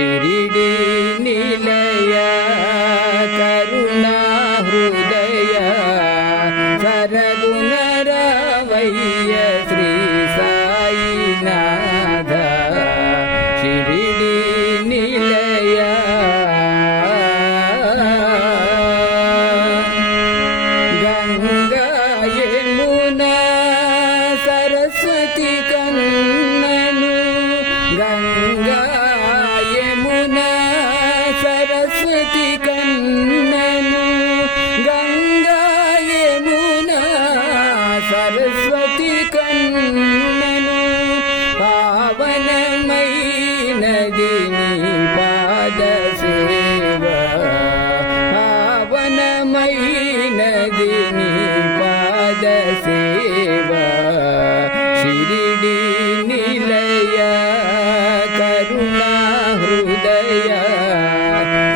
शिरिडी निलय करुणा हृदय सरगुण रवैय श्री साईनाथ शिरिडी निलय गंगा यमुना सरस्वती कन्ननु गंगा यमुना सरस्वती कन्ननु गंगा यमुना सरस्वती कन्ननु पावनमयी नदिनी पाद सेवा पावनमयी नदिनी पाद सेवा शिरिडी निलय करुणा हृदय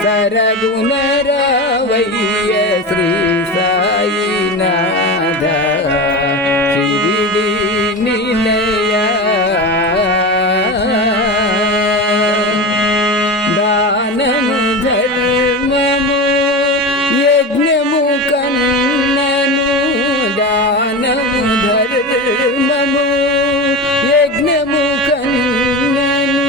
सरगुण रवैय श्री साईनाथ शिरिडी निलय दानमु धर्ममु यज्ञमु कन्ननु दानमु धर्ममु यज्ञमु कन्ननु